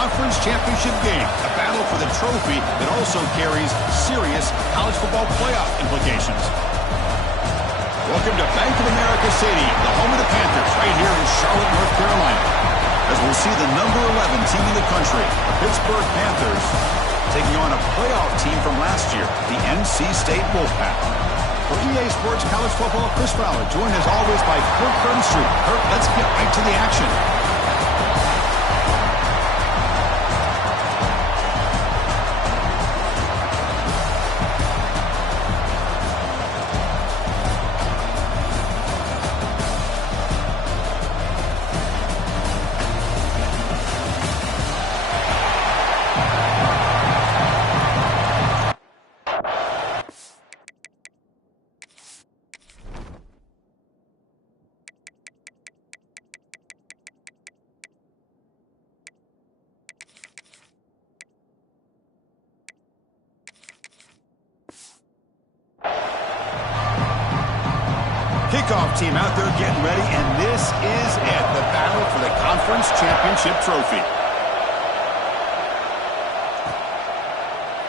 conference championship game, a battle for the trophy that also carries serious college football playoff implications. Welcome to Bank of America Stadium, the home of the Panthers, right here in Charlotte, North Carolina. As we'll see the number 11 team in the country, the Pittsburgh Panthers, taking on a playoff team from last year, the NC State Wolfpack. For EA Sports College Football, Chris Fowler, joined as always by Kirk Herbstreit. Kirk, let's get right to the action. Kickoff team out there getting ready, and this is it, the battle for the conference championship trophy.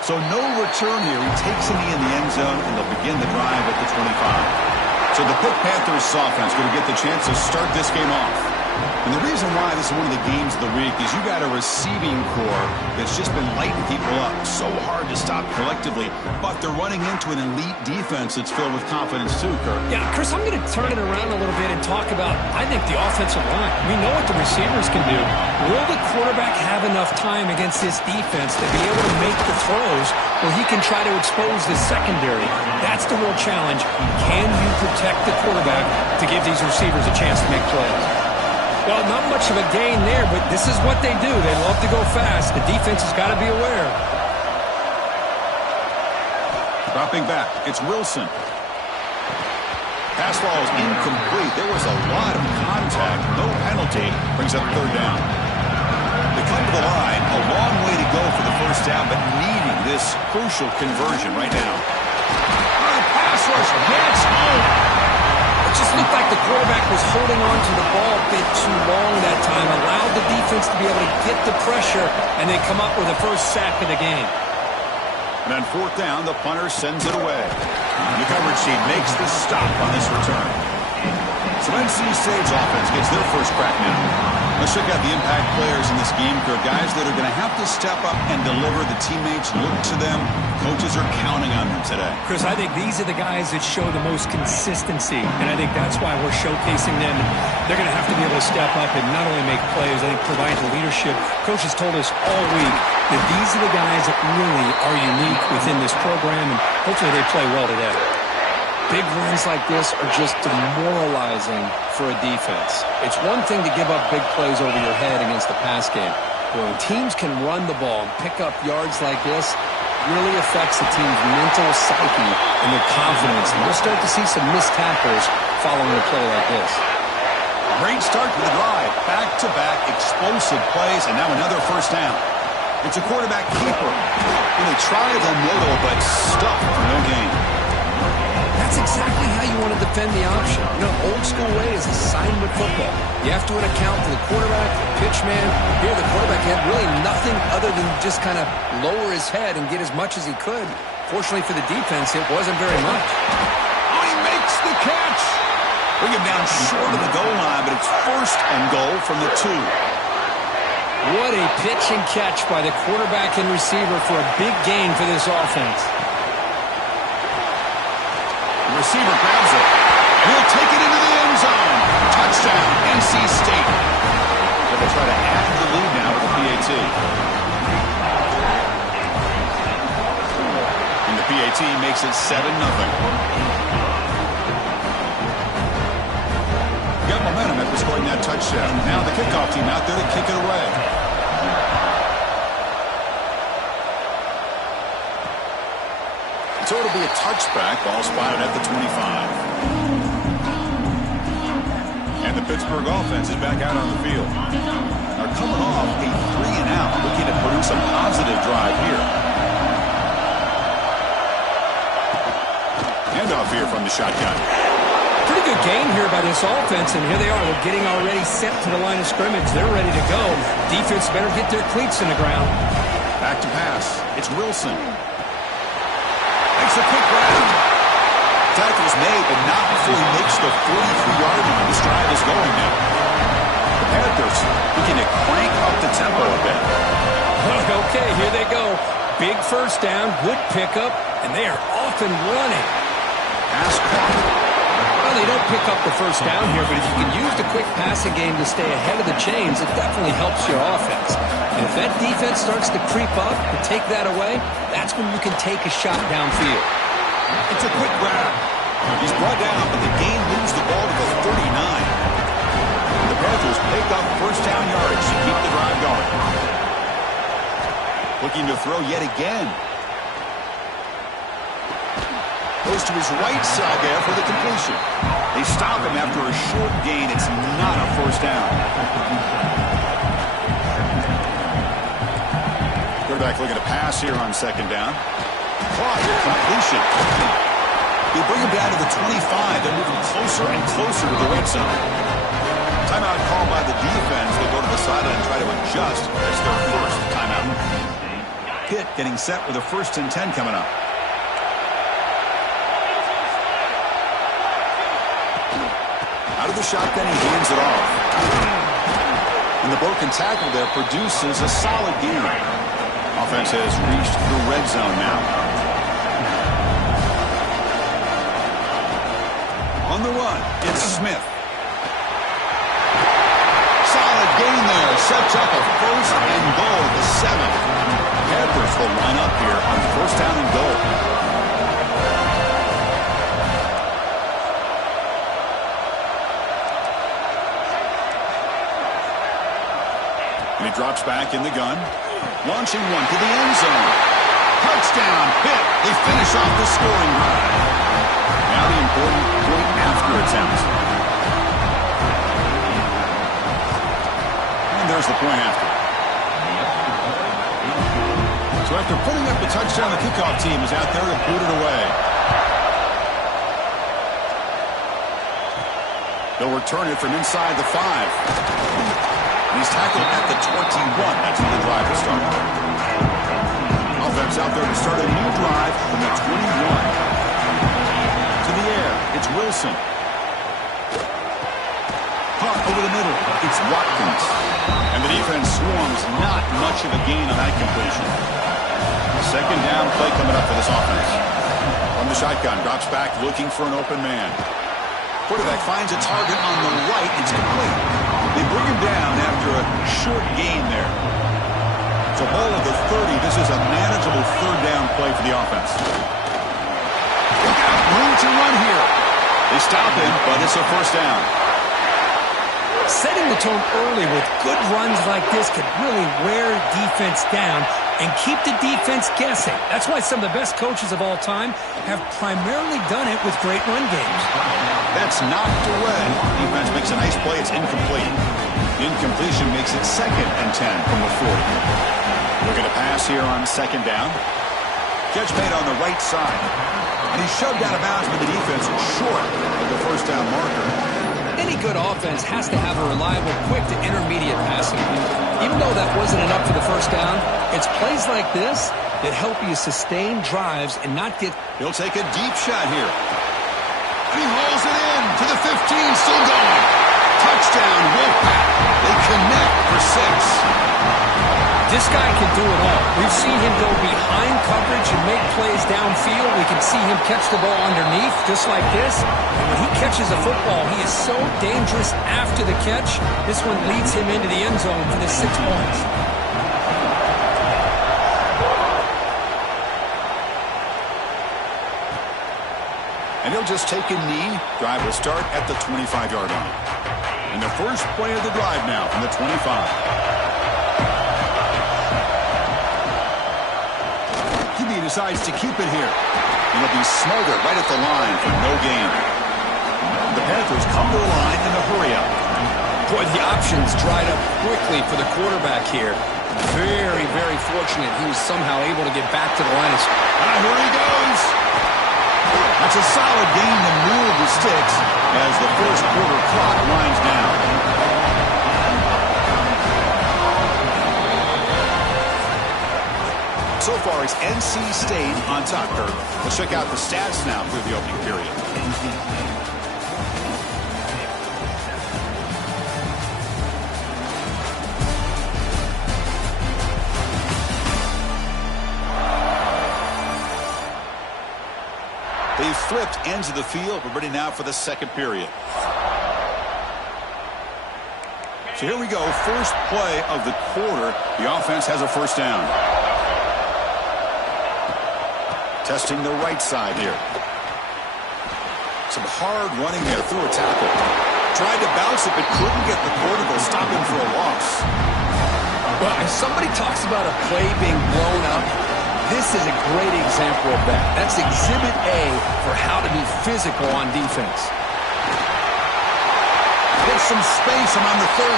So no return here. He takes a knee in the end zone, and they'll begin the drive at the 25. So the Pitt Panthers offense going to get the chance to start this game off. And the reason why this is one of the games of the week is you got a receiving core that's just been lighting people up. So hard to stop collectively, but they're running into an elite defense that's filled with confidence too, Kirk. Yeah, Chris, I'm going to turn it around a little bit and talk about, I think, the offensive line. We know what the receivers can do. Will the quarterback have enough time against this defense to be able to make the throws where he can try to expose the secondary? That's the real challenge. Can you protect the quarterback to give these receivers a chance to make plays? Well, not much of a gain there, but this is what they do. They love to go fast. The defense has got to be aware. Dropping back, it's Wilson. Pass ball is incomplete. There was a lot of contact. No penalty. Brings up third down. They come to the line. A long way to go for the first down, but needing this crucial conversion right now. The pass rush gets home. It just looked like the quarterback was holding on to the ball a bit too long that time, allowed the defense to be able to get the pressure, and they come up with the first sack of the game. And on fourth down, the punter sends it away. The coverage team makes the stop on this return. So NC State's offense gets their first crack now. Let's check out the impact players in this game, Kirk. Guys that are going to have to step up and deliver. The teammates look to them. Coaches are counting on them today. Chris, I think these are the guys that show the most consistency, and I think that's why we're showcasing them. They're going to have to be able to step up and not only make plays, I think provide the leadership. Coach has told us all week that these are the guys that really are unique within this program, and hopefully they play well today. Big runs like this are just demoralizing for a defense. It's one thing to give up big plays over your head against the pass game. But when teams can run the ball and pick up yards like this, it really affects the team's mental psyche and their confidence. And we'll start to see some missed tackles following a play like this. Great start to the drive. Back-to-back explosive plays, and now another first down. It's a quarterback keeper. And they tried to unload, but stuffed for no gain. That's exactly how you want to defend the option. You know, old school way is assignment football. You have to account for the quarterback, the pitch man. Here, the quarterback had really nothing other than just kind of lower his head and get as much as he could. Fortunately for the defense, it wasn't very much. Oh, he makes the catch. Bring him down short of the goal line, but it's first and goal from the 2. What a pitch and catch by the quarterback and receiver for a big gain for this offense. The receiver grabs it. He'll take it into the end zone. Touchdown, NC State. So they'll try to add to the lead now with the PAT. And the PAT makes it 7-0. Got momentum after scoring that touchdown. Now the kickoff team out there to kick it away. So it'll be a touchback, ball spotted at the 25. And the Pittsburgh offense is back out on the field. They're coming off a 3-and-out, looking to produce a positive drive here. Handoff here from the shotgun. Pretty good game here by this offense, and here they are. They're getting already set to the line of scrimmage. They're ready to go. Defense better get their cleats in the ground. Back to pass. It's Wilson. Makes a quick grab. Tackle's made, but not before he makes the 43-yard line. This drive is going now. The Panthers looking to crank up the tempo a bit. Okay, here they go. Big first down, good pickup, and they are off and running. Pass caught. Well, they don't pick up the first down here, but if you can use the quick passing game to stay ahead of the chains, it definitely helps your offense. And if that defense starts to creep up and take that away, that's when you can take a shot downfield. It's a quick grab. He's brought down, but the game moves the ball to the 39. The Panthers pick up first down yards to keep the drive going. Looking to throw yet again. Goes to his right side there for the completion. They stop him after a short gain. It's not a first down. Quarterback looking to pass here on second down. Caught. Completion. They bring him down to the 25. They're moving closer and closer to the red zone. Timeout called by the defense. They go to the sideline and try to adjust. That's their first timeout. Pitt getting set with a 1st and 10 coming up. Out of the shotgun, he hands it off. And the broken tackle there produces a solid gain. Offense has reached the red zone now. On the run, it's Smith. Solid gain there. Sets up a 1st and goal at the 7. Panthers will line up here on 1st down and goal. And he drops back in the gun. Launching one to the end zone. Touchdown, Pitt. They finish off the scoring drive. Now the important point after attempt. And there's the point after. So after putting up the touchdown, the kickoff team is out there to boot it away. They'll return it from inside the 5. He's tackled at the 21. That's when the drive will start. Offense out there to start a new drive from the 21. To the air, it's Wilson. Caught over the middle, it's Watkins. And the defense swarms, not much of a gain on that completion. Second down play coming up for this offense. From the shotgun, drops back looking for an open man. Quarterback finds a target on the right. It's complete. They bring him down after a short gain there. It's a ball of the 30. This is a manageable 3rd down play for the offense. Look out, room to run here. They stop him, but it's a 1st down. Setting the tone early with good runs like this could really wear defense down and keep the defense guessing. That's why some of the best coaches of all time have primarily done it with great run games. That's knocked away. Defense makes a nice play. It's incomplete. Incompletion makes it 2nd and 10 from the 40. Looking to pass here on 2nd down. Catch made on the right side. And he's shoved out of bounds by the defense short of the 1st down marker. Any good offense has to have a reliable, quick to intermediate passing game. Even though that wasn't enough for the 1st down, it's plays like this that help you sustain drives and not get... He'll take a deep shot here. And he hauls it in to the 15, still going. Touchdown, Wolfpack. They connect for 6. This guy can do it all. We've seen him go behind coverage and make plays downfield. We can see him catch the ball underneath, just like this. And when he catches a football, he is so dangerous after the catch. This one leads him into the end zone for the 6 points. And he'll just take a knee. Drive will start at the 25-yard line. And the first play of the drive now from the 25. QB decides to keep it here. And he'll be smothered right at the line for no gain. The Panthers come to the line in a hurry up. Boy, the options dried up quickly for the quarterback here. Very, very fortunate he was somehow able to get back to the line of scrimmage. Here he goes. That's a solid gain to move the sticks as the first quarter clock winds down. So far, it's NC State on top, Kirk. Let's check out the stats now through the opening period. They've flipped ends of the field. We're ready now for the second period. So here we go. First play of the quarter. The offense has a first down. Testing the right side here. Some hard running there through a tackle. Tried to bounce it, but couldn't get the cortical. Stop him for a loss. Well, if somebody talks about a play being blown up, this is a great example of that. That's Exhibit A for how to be physical on defense. Gets some space around the 30.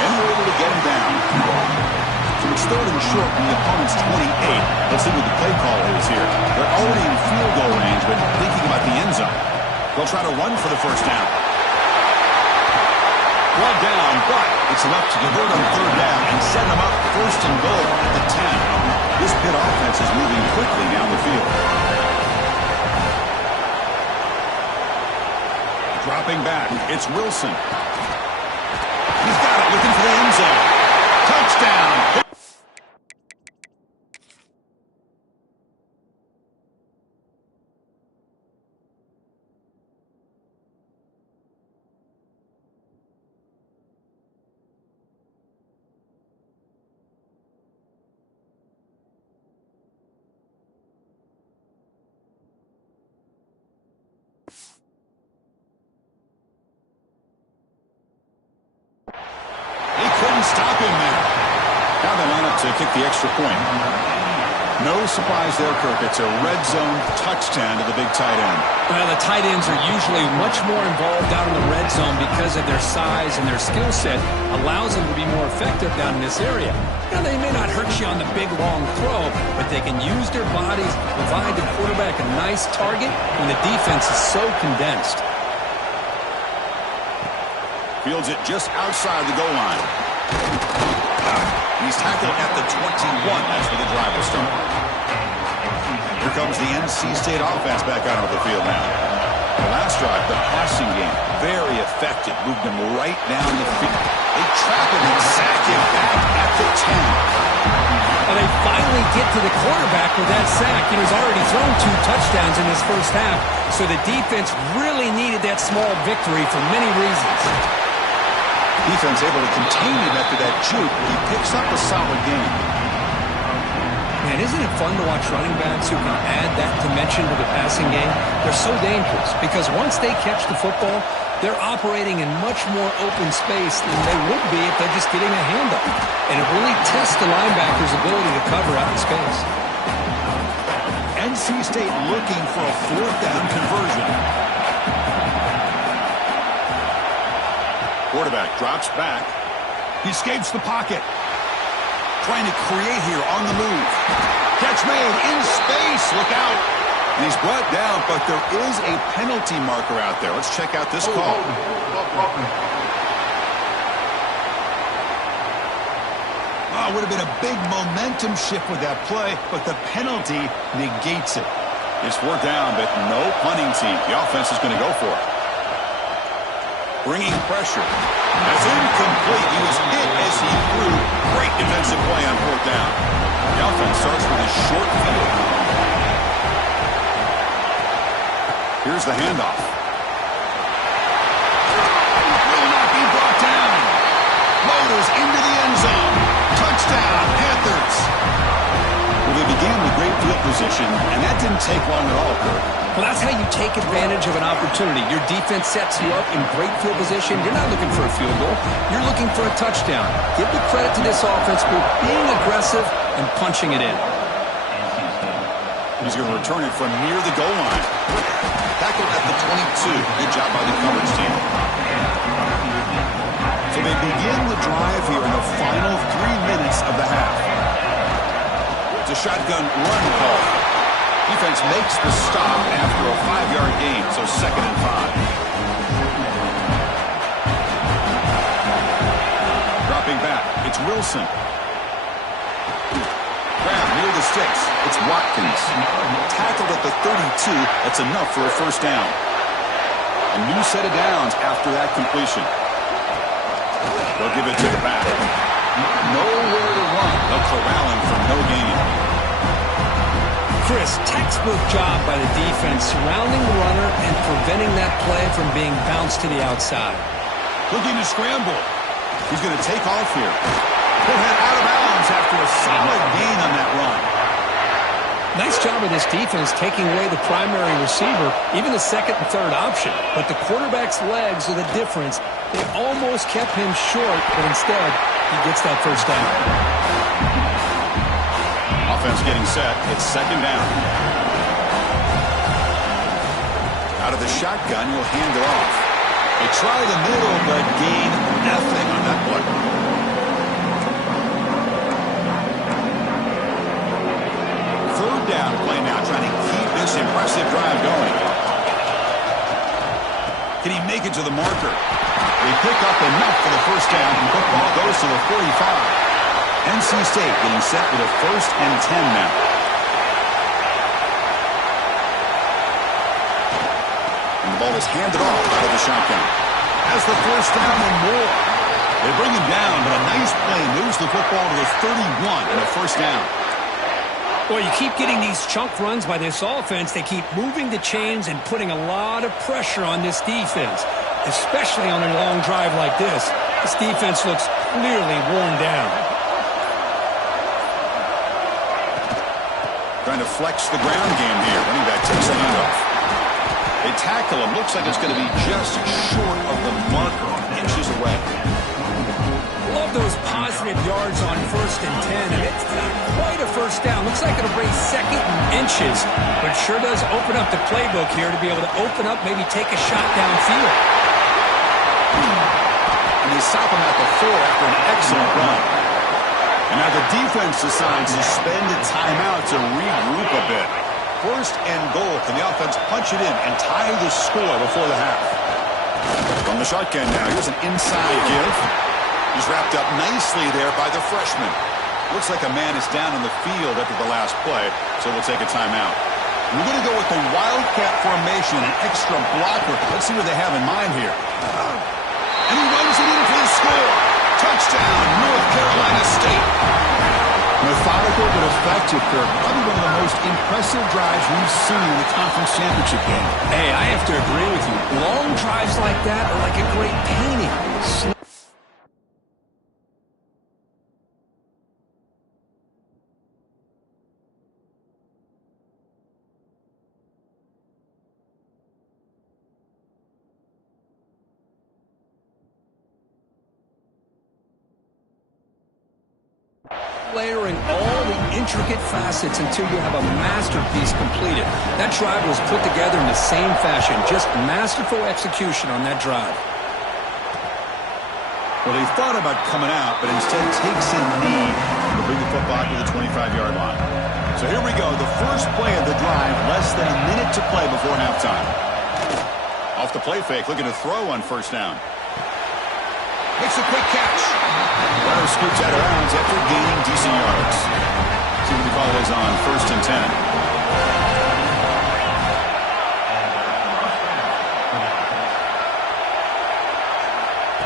And we're able to get him down. So it's third and short from the opponent's 28. Let's see what the play call is here. They're already in field goal range, but thinking about the end zone. They'll try to run for the first down. One down, but it's enough to convert on third down and set them up first and goal at the 10. This Pitt offense is moving quickly down the field. Dropping back, it's Wilson. He's got it, looking for the end zone. Touchdown! Stop him there. Now they line up to kick the extra point. No surprise there, Kirk. It's a red zone touchdown to the big tight end. Well, the tight ends are usually much more involved out in the red zone because of their size and their skill set allows them to be more effective down in this area. Now, they may not hurt you on the big, long throw, but they can use their bodies, provide the quarterback a nice target when the defense is so condensed. Fields it just outside the goal line. He's tackled at the 21. That's where the drive will start. Here comes the NC State offense back out on the field now. The last drive, the passing game, very effective. Moved him right down the field. They trap him and sack him back at the 10. Well, they finally get to the quarterback with that sack. He's already thrown 2 touchdowns in his first half, so the defense really needed that small victory for many reasons. Defense able to contain him after that juke. He picks up a solid game. Man, isn't it fun to watch running backs who can add that dimension to the passing game? They're so dangerous because once they catch the football, they're operating in much more open space than they would be if they're just getting a handoff. And it really tests the linebacker's ability to cover out in space. NC State looking for a fourth down conversion. Quarterback drops back. He escapes the pocket. Trying to create here on the move. Catch made in space. Look out. And he's brought down, but there is a penalty marker out there. Let's check out this call. Oh, it would have been a big momentum shift with that play, but the penalty negates it. It's 4th down, but no punting team. The offense is going to go for it. Bringing pressure. That's incomplete. He was hit as he threw. Great defensive play on 4th down. The offense starts with a short field. Here's the handoff. Will not be brought down. Motors into the end zone. Touchdown, Panthers. Well, they began with great field position, and that didn't take long at all, Kirk. Well, that's how you take advantage of an opportunity. Your defense sets you up in great field position. You're not looking for a field goal. You're looking for a touchdown. Give the credit to this offense for being aggressive and punching it in. He's going to return it from near the goal line. Tackled at the 22. Good job by the coverage team. So they begin the drive here in the final 3 minutes of the half. It's a shotgun run call. Defense makes the stop after a 5-yard gain, so 2nd and 5. Dropping back, it's Wilson. Grab near the sticks. It's Watkins. Tackled at the 32. That's enough for a 1st down. A new set of downs after that completion. They'll give it to the back. Nowhere to run. They'll corral him for no gain. Chris, textbook job by the defense surrounding the runner and preventing that play from being bounced to the outside. Looking to scramble. He's going to take off here. He'll head out of bounds after a solid gain on that run. Nice job of this defense taking away the primary receiver, even the 2nd and 3rd option. But the quarterback's legs are the difference. They almost kept him short, but instead, he gets that 1st down. Offense getting set. It's 2nd down. Out of the shotgun, he'll hand it off. They try the middle, but gain nothing on that play. 3rd down play now, trying to keep this impressive drive going. Can he make it to the marker? They pick up enough for the 1st down, and football goes to the 45. NC State getting set with a 1st and 10 now. And the ball is handed off out of the shotgun. Has the 1st down and more. They bring him down, but a nice play moves the football to the 31 and a 1st down. Well, you keep getting these chunk runs by this offense. They keep moving the chains and putting a lot of pressure on this defense, especially on a long drive like this. This defense looks clearly worn down. Trying to flex the ground game here. Running back takes the handoff. They tackle him. Looks like it's going to be just short of the marker, inches away. Love those positive yards on 1st and 10, and it's not quite a 1st down. Looks like it'll bring 2nd and inches, but sure does open up the playbook here to be able to open up, maybe take a shot downfield. And they stop him at the 4 after an excellent run. And now the defense decides to spend a timeout to regroup a bit. 1st and goal. Can the offense punch it in and tie the score before the half? From the shotgun now, here's an inside give. He's wrapped up nicely there by the freshman. Looks like a man is down on the field after the last play, so we'll take a timeout. We're going to go with the Wildcat formation, an extra blocker. Let's see what they have in mind here. And he runs it in for the score. Touchdown, North Carolina State. Methodical but effective, Kirk. Probably one of the most impressive drives we've seen in the conference championship game. Hey, I have to agree with you. Long drives like that are like a great painting. Layering all the intricate facets until you have a masterpiece completed. That drive was put together in the same fashion. Just masterful execution on that drive. Well, they thought about coming out, but instead takes in lead to bring the football to the 25-yard line. So here we go. The first play of the drive, less than a minute to play before halftime. Off the play fake, looking to throw on 1st down. Makes a quick catch. Runner scoots out of bounds after gaining decent yards. See what the call is on 1st and 10.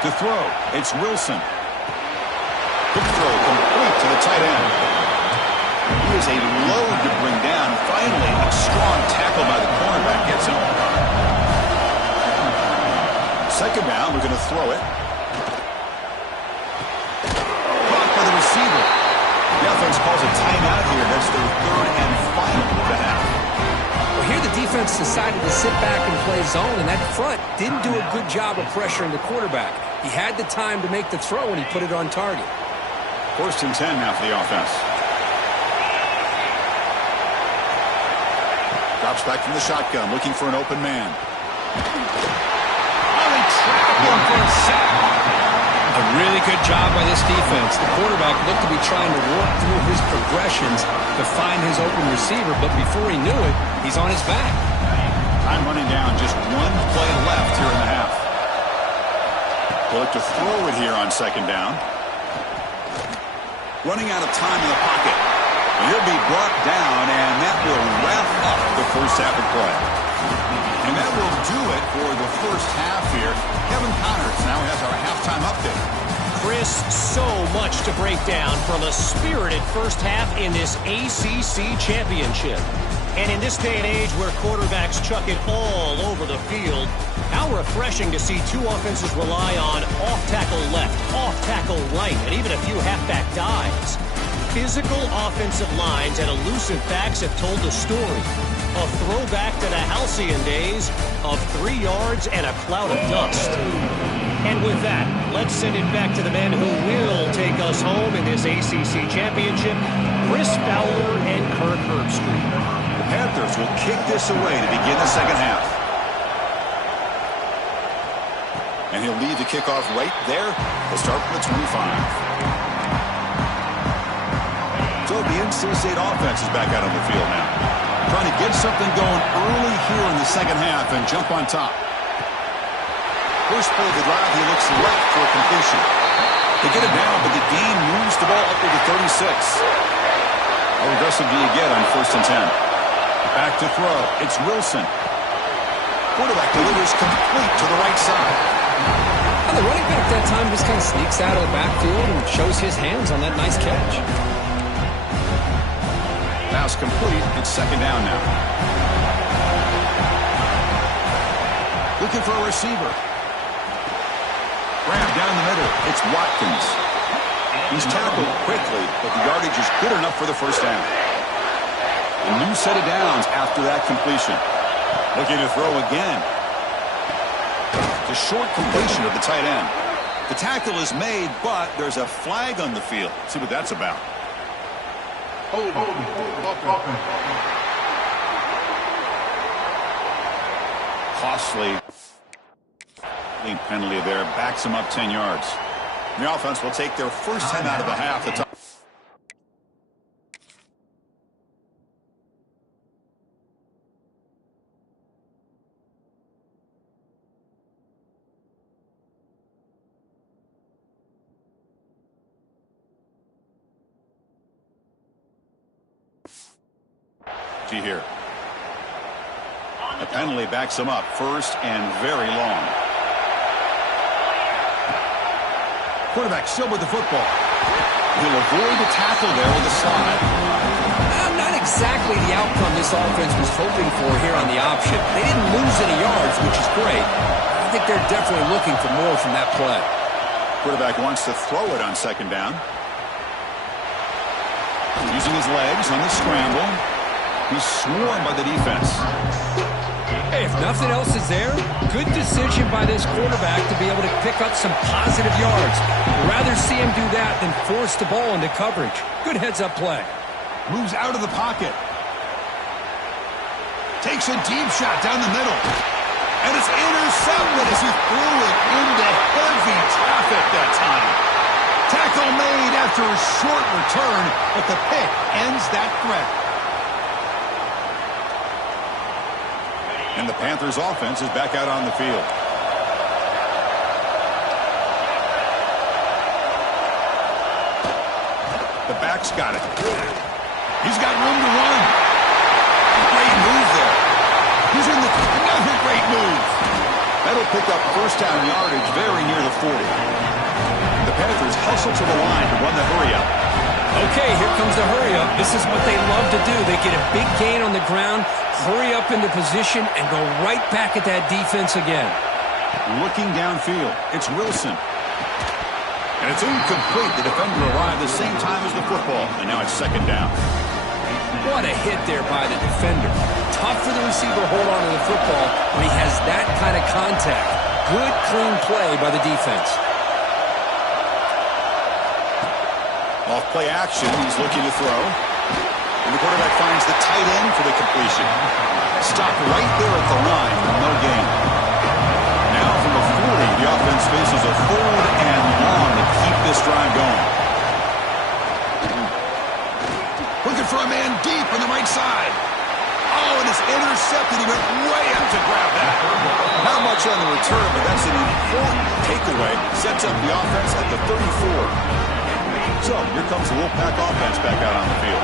To throw, it's Wilson. Quick throw complete to the tight end. He is a load to bring down. Finally, a strong tackle by the cornerback gets him. 2nd down, we're going to throw it. Receiver. The offense calls a timeout here. That's their 3rd and final of the half. Well, here the defense decided to sit back and play zone, and that front didn't do a good job of pressuring the quarterback. He had the time to make the throw, and he put it on target. 1st and 10 now for the offense. Drops back from the shotgun, looking for an open man. Oh, he trapped him for a sack. A really good job by this defense. The quarterback looked to be trying to work through his progressions to find his open receiver, but before he knew it, he's on his back. Time running down, just one play left here in the half. They'll look to throw it here on second down. Running out of time in the pocket. He'll be brought down, and that will wrap up the first half of play. And that will do it for the first half here. Kevin Connors now has our halftime update. Chris, so much to break down from a spirited first half in this ACC championship. And in this day and age where quarterbacks chuck it all over the field, how refreshing to see two offenses rely on off-tackle left, off-tackle right, and even a few halfback dives. Physical offensive lines and elusive backs have told the story. A throwback to the halcyon days of 3 yards and a cloud of dust. And with that, let's send it back to the men who will take us home in this ACC championship, Chris Fowler and Kirk Herbstreit. The Panthers will kick this away to begin the second half. And he'll lead the kickoff right there. They'll start from the 25. So the NC State offense is back out on the field now. Trying to get something going early here in the second half and jump on top. First play of the drive, he looks left for a completion. They get it down, but the gain moves the ball up to the 36. How aggressive do you get on 1st and 10? Back to throw. It's Wilson. Quarterback delivers complete to the right side. And the running back that time just kind of sneaks out of the backfield and shows his hands on that nice catch. Pass complete. It's second down now. Looking for a receiver. Grab down the middle. It's Watkins. He's tackled quickly, but the yardage is good enough for the first down. A new set of downs after that completion. Looking to throw again. The short completion of the tight end. The tackle is made, but there's a flag on the field. Let's see what that's about. Costly penalty there. Backs him up 10 yards. The offense will take their first 10 out of the half. The top. Here. A penalty backs him up. First and very long. Quarterback still with the football. He'll avoid the tackle there with a slide. Not exactly the outcome this offense was hoping for here on the option. They didn't lose any yards, which is great. I think they're definitely looking for more from that play. Quarterback wants to throw it on second down. Using his legs on the scramble. He's swarmed by the defense. Hey, if nothing else is there, good decision by this quarterback to be able to pick up some positive yards. Rather see him do that than force the ball into coverage. Good heads-up play. Moves out of the pocket. Takes a deep shot down the middle. And it's intercepted as he threw it into heavy traffic that time. Tackle made after a short return, but the pick ends that threat. And the Panthers offense is back out on the field. The back's got it. He's got room to run. Great move there. He's in the another great move. That'll pick up first down yardage very near the 40. The Panthers hustle to the line to run the hurry-up. Okay, here comes the hurry-up. This is what they love to do. They get a big gain on the ground, hurry up into position, and go right back at that defense again. Looking downfield, it's Wilson. And it's incomplete. The defender arrived the same time as the football, and now it's second down. What a hit there by the defender. Tough for the receiver to hold on to the football when he has that kind of contact. Good, clean play by the defense. Off play action, he's looking to throw. And the quarterback finds the tight end for the completion. Stopped right there at the line with no gain. Now from the 40, The offense faces a 3rd and long to keep this drive going. Looking for a man deep on the right side. Oh, and it's intercepted. He went way up to grab that. Not much on the return, but that's an important takeaway. Sets up the offense at the 34. So, here comes the Wolfpack offense back out on the field.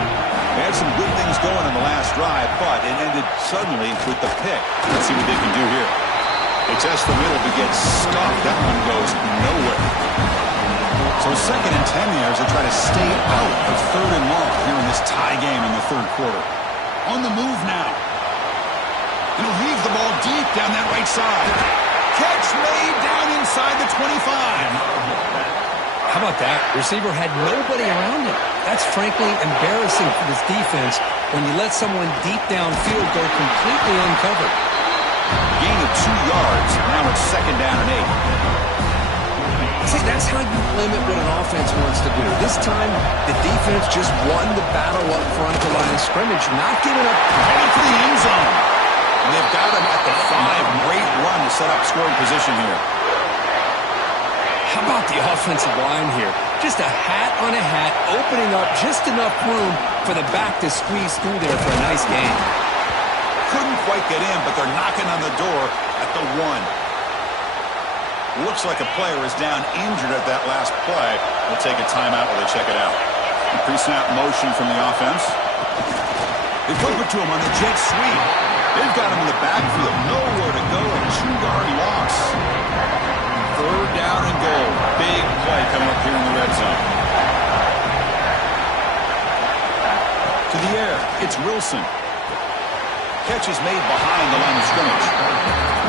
They had some good things going in the last drive, but it ended suddenly with the pick. Let's see what they can do here. They test the middle, but get stuck. That one goes nowhere. So 2nd and 10 here as they try to stay out of 3rd and long here in this tie game in the 3rd quarter. On the move now. He'll leave the ball deep down that right side. Catch made down inside the 25. How about that? Receiver had nobody around him. That's frankly embarrassing for this defense when you let someone deep downfield go completely uncovered. Gain of 2 yards. Now it's 2nd down and 8. See, that's how you limit what an offense wants to do. This time, the defense just won the battle up front of the line of scrimmage, not giving up. Heading for the end zone. And they've got him at the 5. Great run to set up scoring position here. How about the offensive line here? Just a hat on a hat, opening up just enough room for the back to squeeze through there for a nice gain. Couldn't quite get in, but they're knocking on the door at the 1. Looks like a player is down injured at that last play. They'll take a timeout while they check it out. Pre-snap motion from the offense. They flip it to him on the jet sweep. They've got him in the backfield. Nowhere to go. A 2-yard loss. 3rd down and goal. Big play coming up here in the red zone. To the air. It's Wilson. Catch is made behind the line of scrimmage.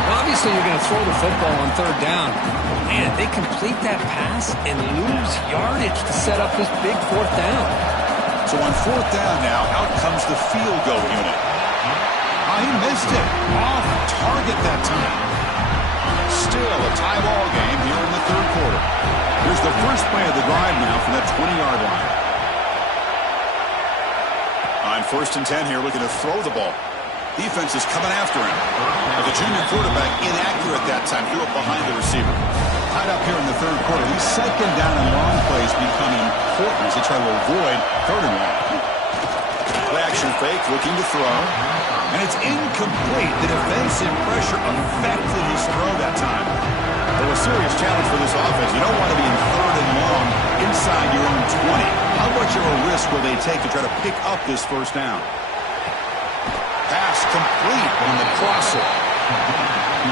Obviously, you're going to throw the football on 3rd down. And they complete that pass and lose yardage to set up this big 4th down. So on 4th down now, out comes the field goal unit. Oh, he missed it. Off target that time. Still a tie ball game here in the 3rd quarter. Here's the first play of the drive now from that 20-yard line. On 1st and 10 here, looking to throw the ball. Defense is coming after him. But the junior quarterback inaccurate that time. Threw it behind the receiver. Tied up here in the 3rd quarter. These 2nd down and long plays become important as they try to avoid 3rd and long. Play action fake, looking to throw. And it's incomplete. The defensive pressure affected his throw that time. But a serious challenge for this offense. You don't want to be in 3rd and long inside your own 20. How much of a risk will they take to try to pick up this 1st down? Pass complete on the crosser.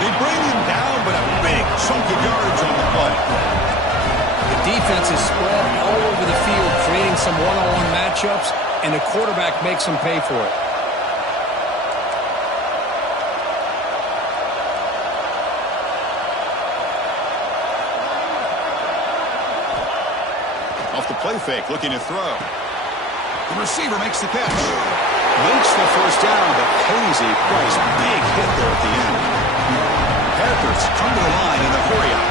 They bring him down, but a big chunk of yardage on the play. The defense is spread all over the field, creating some one-on-one matchups, and the quarterback makes them pay for it. Off the play fake, looking to throw. The receiver makes the catch. Makes the 1st down, but Hazy Price, big hit there at the end. Panthers come to the line in the hurry-up.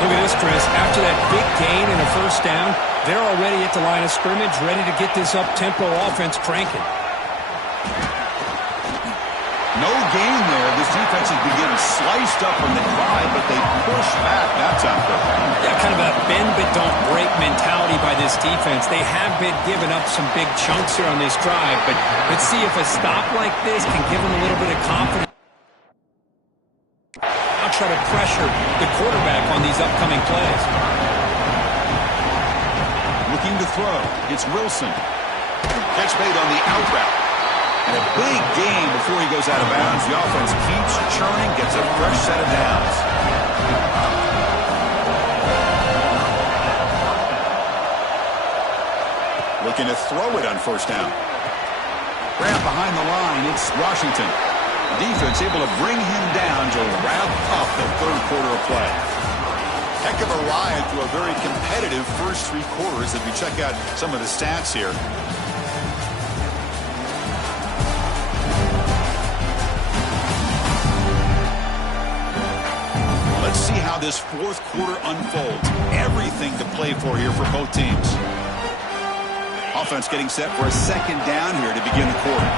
Look at this, Chris. After that big gain and a 1st down, they're already at the line of scrimmage, ready to get this up-tempo offense cranking. No gain there. This defense has been getting sliced up on the drive, but they push back that time. Yeah, kind of a bend-but-don't-break mentality by this defense. They have been giving up some big chunks here on this drive, but let's see if a stop like this can give them a little bit of confidence. I'll try to pressure the quarterback on these upcoming plays. Looking to throw. It's Wilson. Catch made on the out route. And a big gain before he goes out of bounds. The offense keeps churning, gets a fresh set of downs. Looking to throw it on 1st down. Grab behind the line. It's Washington. Defense able to bring him down to wrap up the 3rd quarter of play. Heck of a ride through a very competitive first 3 quarters if you check out some of the stats here. Let's see how this 4th quarter unfolds. Everything to play for here for both teams. Offense getting set for a 2nd down here to begin the quarter.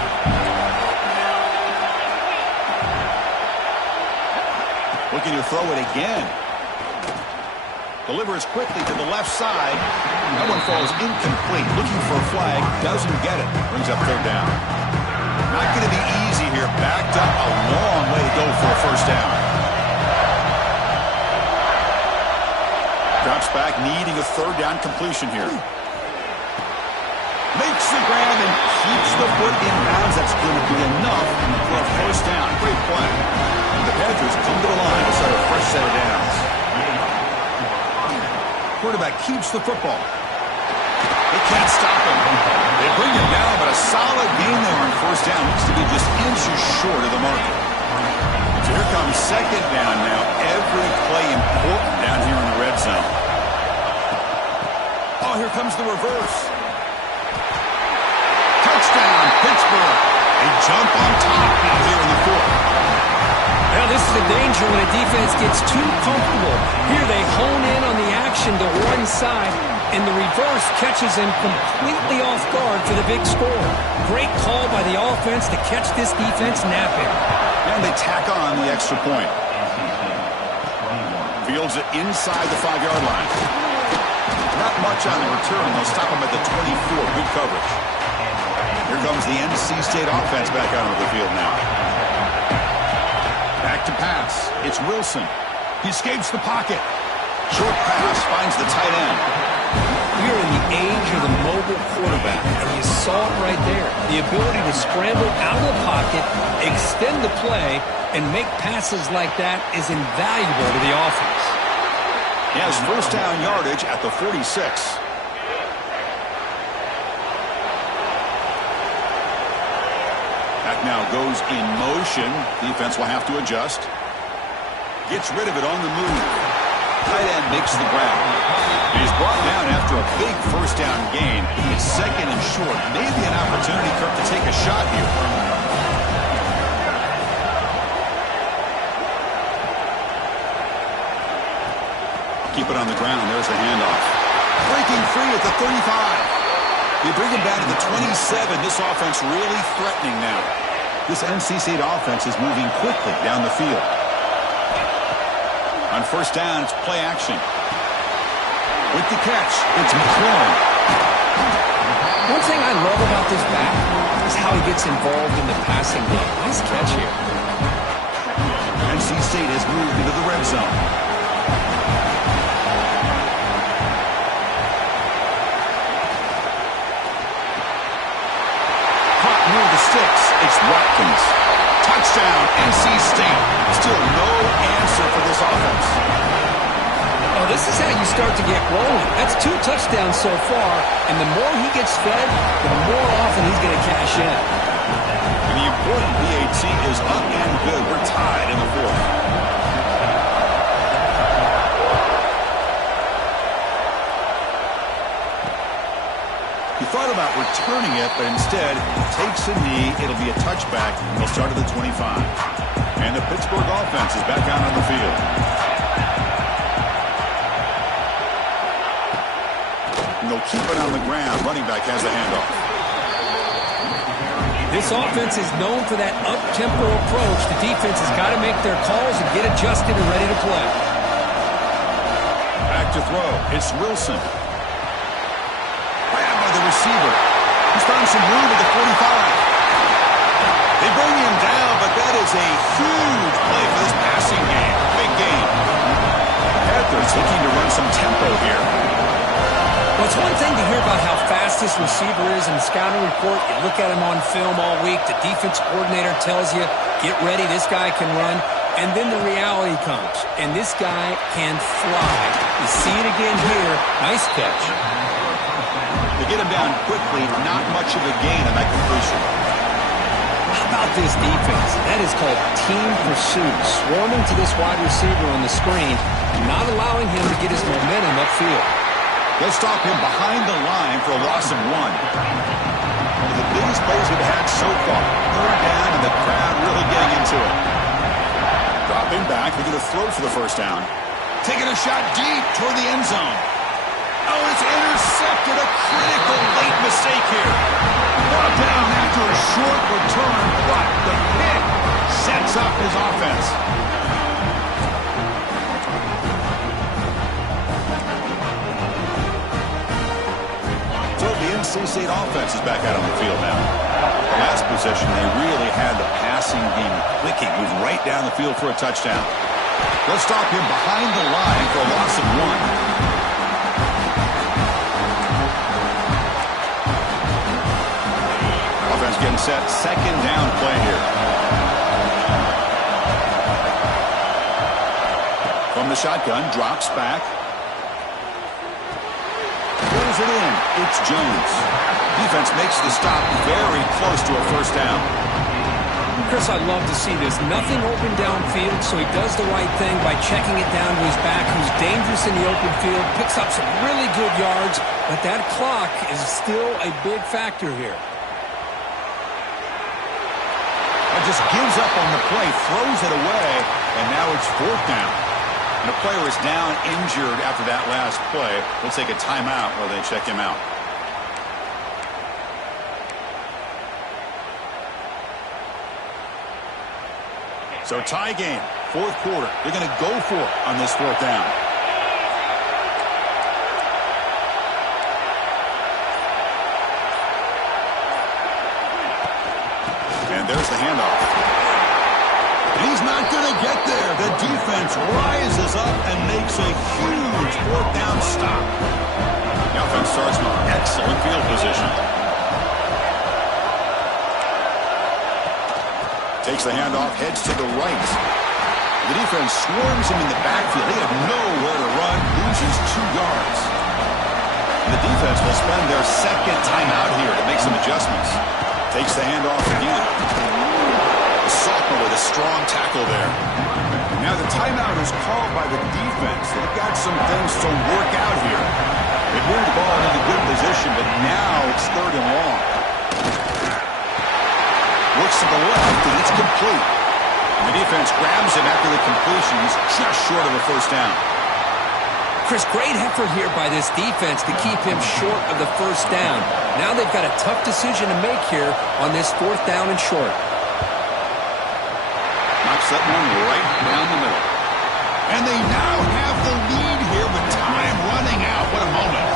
Looking to throw it again. Delivers quickly to the left side. That one falls incomplete. Looking for a flag. Doesn't get it. Brings up third down. Not going to be easy here. Backed up a long way to go for a first down. Drops back, needing a third down completion here. Makes the grab and keeps the foot in bounds. That's going to be enough for a first down. Great play. And the Panthers come to the line to start a fresh set of downs. Quarterback keeps the football. They can't stop him. They bring him down, but a solid gain there on first down. Needs to be just inches short of the marker. So here comes second down now. Every play important down here in the red zone. Oh, here comes the reverse. Touchdown, Pittsburgh. They jump on top now here in the fourth. Now this is a danger when a defense gets too comfortable. Here they hone in on the action to one side, and the reverse catches them completely off guard for the big score. Great call by the offense to catch this defense napping. And they tack on the extra point. Fields it inside the 5-yard line. Not much on the return. They'll stop him at the 24. Good coverage. Here comes the NC State offense back out of the field now. Back to pass. It's Wilson. He escapes the pocket. Short pass finds the tight end. We're in the age of the mobile quarterback, and you saw it right there. The ability to scramble out of the pocket, extend the play, and make passes like that is invaluable to the offense. He has first down yardage at the 46. That now goes in motion. Defense will have to adjust. Gets rid of it on the move. Tight end makes the grab. He's brought down after a big first down gain. It's second and short. Maybe an opportunity, Kirk, to take a shot here. Keep it on the ground. There's the handoff. Breaking free at the 35. They bring him down to the 27. This offense really threatening now. This NC State offense is moving quickly down the field. On first down, it's play action. With the catch, it's McLaurin. One thing I love about this back is how he gets involved in the passing game. Nice catch here. NC State has moved into the red zone. Caught near the sticks. It's Watkins. Touchdown, NC State. Still no answer for this offense. Oh, this is how you start to get rolling. That's 2 touchdowns so far, and the more he gets fed, the more often he's going to cash in. And the important PAT is up and good. We're tied in the fourth. He thought about returning it, but instead takes a knee. It'll be a touchback. They'll start at the 25. And the Pittsburgh offense is back out on the field. And they'll keep it on the ground. Running back has the handoff. This offense is known for that up-tempo approach. The defense has got to make their calls and get adjusted and ready to play. Back to throw. It's Wilson. Grabbed by the receiver. He's found some room at the 45. They bring him down, but that is a huge play for this passing game. Big game. Panthers looking to run some tempo here. Well, it's one thing to hear about how fast this receiver is in the scouting report. You look at him on film all week. The defense coordinator tells you, get ready, this guy can run. And then the reality comes, and this guy can fly. You see it again here. Nice catch. They get him down quickly. Not much of a gain on that completion. How about this defense? That is called team pursuit. Swarming to this wide receiver on the screen, not allowing him to get his momentum upfield. They'll stop him behind the line for a loss of 1. One of the biggest plays we've had so far. Third down, and the crowd really getting into it. Dropping back, they're going to throw for the first down. Taking a shot deep toward the end zone. Oh, it's intercepted. A critical late mistake here. Brought down after a short return, but the pick sets up his offense. NC State offense is back out on the field now. The last possession, they really had the passing game clicking, moved right down the field for a touchdown. They'll stop him behind the line for a loss of 1. Offense getting set, second down play here. From the shotgun, drops back. Pulls it in. It's Jones. Defense makes the stop very close to a first down. Chris, I love to see this. Nothing open downfield, so he does the right thing by checking it down to his back, who's dangerous in the open field, picks up some really good yards, but that clock is still a big factor here. Just gives up on the play, throws it away, and now it's fourth down. And the player is down injured after that last play. We'll take a timeout while they check him out. So tie game, fourth quarter. They're going to go for it on this fourth down. And there's the handoff. And he's not going to get there. The defense rises up and makes a huge fourth down stop. The offense starts with excellent field position. Takes the handoff, heads to the right. The defense swarms him in the backfield. They have nowhere to run, loses 2 yards. And the defense will spend their second timeout here to make some adjustments. Takes the handoff again. The sophomore with a strong tackle there. Now the timeout is called by the defense. They've got some things to work out here. They moved the ball into good position, but now it's third and long. Looks to the left, and it's complete. And the defense grabs him after the completion. He's just short of a first down. Chris, great effort here by this defense to keep him short of the first down. Now they've got a tough decision to make here on this fourth down and short. Knocks that one right down the middle. And they now have the lead here with time running out. What a moment.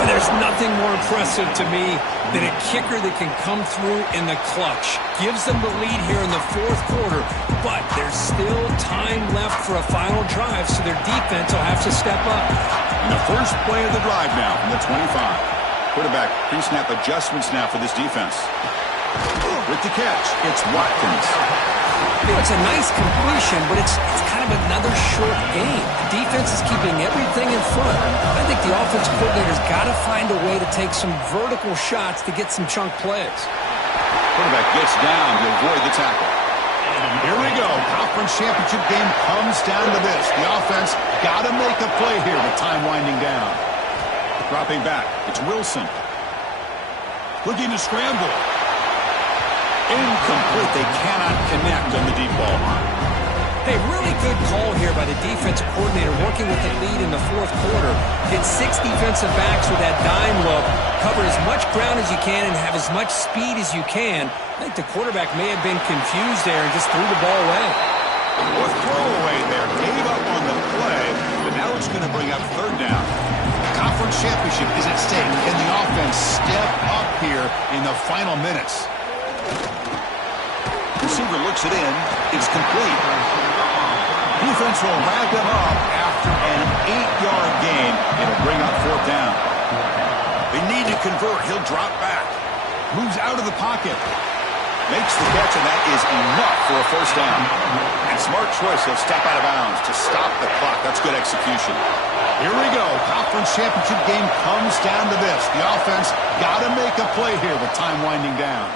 Well, there's nothing more impressive to me than a kicker that can come through in the clutch. Gives them the lead here in the fourth quarter, but there's still time left for a final drive, so their defense will have to step up. And the first play of the drive now from the 25. Quarterback pre-snap adjustments now for this defense. With the catch, it's Watkins. You know, it's a nice completion, but it's kind of another short game. The defense is keeping everything in front. I think the offensive coordinator's got to find a way to take some vertical shots to get some chunk plays. Quarterback gets down to avoid the tackle. Here we go. Conference championship game comes down to this. The offense got to make a play here with time winding down. Dropping back. It's Wilson. Looking to scramble. Incomplete. They cannot connect on the deep ball. Hey, really good call here by the defensive coordinator working with the lead in the fourth quarter. Get 6 defensive backs with that dime look. Cover as much ground as you can and have as much speed as you can. I think the quarterback may have been confused there and just threw the ball away. Or throwaway there. Gave up on the play, but now it's going to bring up third down. The conference championship is at stake. Can the offense step up here in the final minutes? Receiver looks it in. It's complete. Defense will wrap him up after an 8-yard gain. It'll bring up fourth down. They need to convert. He'll drop back. Moves out of the pocket. Makes the catch, and that is enough for a first down. And smart choice. He'll step out of bounds to stop the clock. That's good execution. Here we go. Conference championship game comes down to this. The offense got to make a play here with time winding down.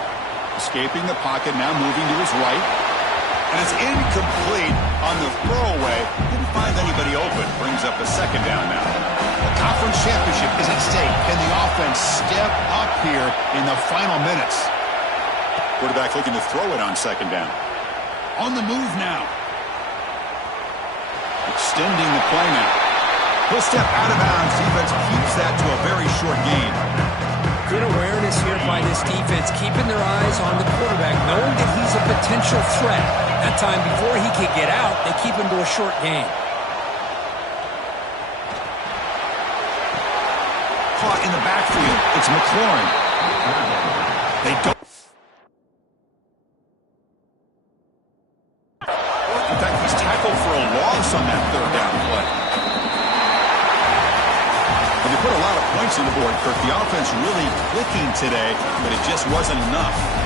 Escaping the pocket, now moving to his right. And it's incomplete on the throwaway. Didn't find anybody open. Brings up a second down now. The conference championship is at stake. Can the offense step up here in the final minutes? Quarterback looking to throw it on second down. On the move now. Extending the play now. He'll step out of bounds. Defense keeps that to a very short gain. Good awareness here by this defense, keeping their eyes on the quarterback, knowing that he's a potential threat. That time, before he can get out, they keep him to a short gain. caught in the backfield. It's McLaurin. They don't. In fact, he's tackled for a loss on that third down play. Well, they put a lot of points on the board, Kirk. The offense really clicking today, but it just wasn't enough.